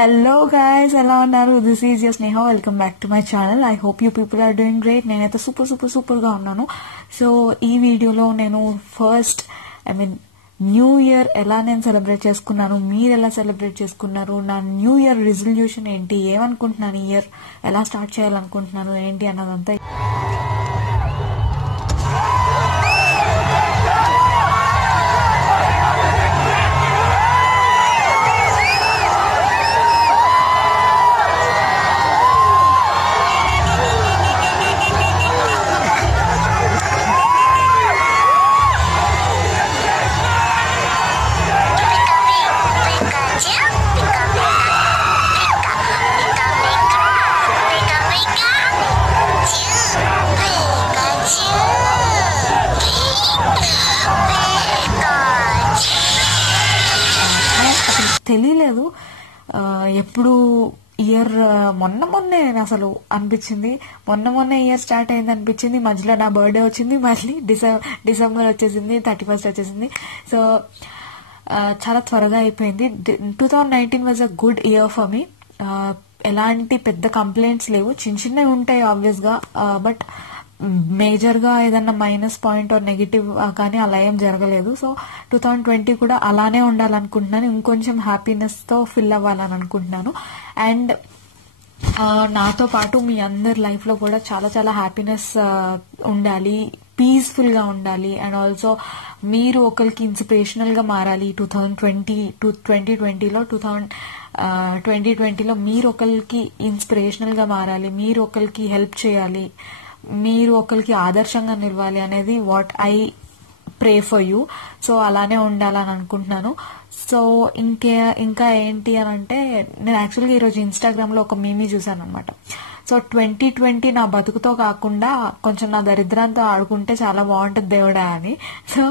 Hello guys, hello unnaru. This is your Sneha. Welcome back to my channel. I hope you people are doing great. నేనైతే super గా ఉన్నాను. So ఈ వీడియోలో నేను first new year ఎలా నేను celebrate చేసుకున్నాను, మీరు ఎలా సెలబ్రేట్ చేసుకున్నారు, నా న్యూ ఇయర్ రిజల్యూషన్ ఏంటి, ఏమనుకుంటున్నాను, ఇయర్ ఎలా స్టార్ట్ చేయాలనుకుంటున్నాను ఏంటి అన్నదంతా తెలియలేదు. ఎప్పుడు ఇయర్ మొన్నే అసలు అనిపించింది, మొన్న ఇయర్ స్టార్ట్ అయింది అనిపించింది. మధ్యలో నా బర్త్డే వచ్చింది, మళ్ళీ డిసెంబర్ వచ్చేసింది, 31st వచ్చేసింది. సో చాలా త్వరగా అయిపోయింది. 2019 was a good year for me. ఎలాంటి పెద్ద కంప్లైంట్స్ లేవు, చిన్నవి ఉంటాయి ఆబ్వియస్ గా, బట్ మేజర్ గా ఏదన్నా మైనస్ పాయింట్ ఆర్ నెగిటివ్ కానీ అలా ఏం జరగలేదు. సో 2020 కూడా అలానే ఉండాలనుకుంటున్నాను, ఇంకొంచెం హ్యాపీనెస్ తో ఫిల్ అవ్వాలని అనుకుంటున్నాను. అండ్ నాతో పాటు మీ అందరి లైఫ్ లో కూడా చాలా హ్యాపీనెస్ ఉండాలి, పీస్ఫుల్ గా ఉండాలి. అండ్ ఆల్సో మీరు ఒకరికి ఇన్స్పిరేషనల్ గా మారాలి. 2020లో మీరు ఒకరికి ఇన్స్పిరేషనల్ గా మారాలి, మీరు ఒకరికి హెల్ప్ చేయాలి, మీరు ఒకరికి ఆదర్శంగా నిలవాలి అనేది what I pray for you. So అలానే ఉండాలని అనుకుంటున్నాను. సో ఇంకా ఏంటి అని అంటే, నేను యాక్చువల్గా ఈరోజు ఇన్స్టాగ్రామ్ లో ఒక మీమీ చూసాను అనమాట. సో 2020 నా బతుకుతో కాకుండా కొంచెం నా దరిద్రంతో ఆడుకుంటే చాలా బాగుంటుంది దేవుడా అని. సో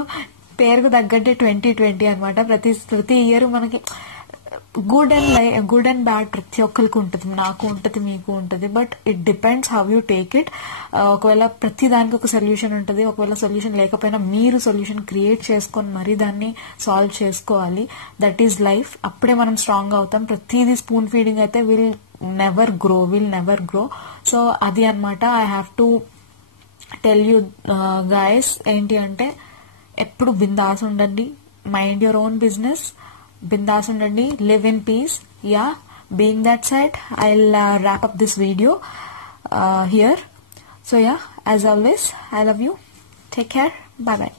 పేరుకు తగ్గట్టే 2020 అనమాట. ప్రతి ఇయర్ మనకి గుడ్ అండ్ బ్యాడ్ ప్రతి ఒక్కరికి ఉంటుంది, నాకు ఉంటుంది, మీకు ఉంటుంది. But it depends how you take it. ఒకవేళ ప్రతి దానికి ఒక సొల్యూషన్ ఉంటుంది, ఒకవేళ సొల్యూషన్ లేకపోయినా మీరు సొల్యూషన్ క్రియేట్ చేసుకొని మరీ దాన్ని సాల్వ్ చేసుకోవాలి. That is life. అప్పుడే మనం స్ట్రాంగ్ అవుతాం. ప్రతిదీ స్పూన్ ఫీడింగ్ అయితే విల్ నెవర్ గ్రో. సో అది అనమాట. I have to tell you guys, ఏంటి అంటే ఎప్పుడు బిందాస్ ఉండండి, mind your own business, bindaas ఉండండి, live in peace. Yeah, being that said, I'll wrap up this video here. So yeah, as always, I love you. Take care. Bye bye.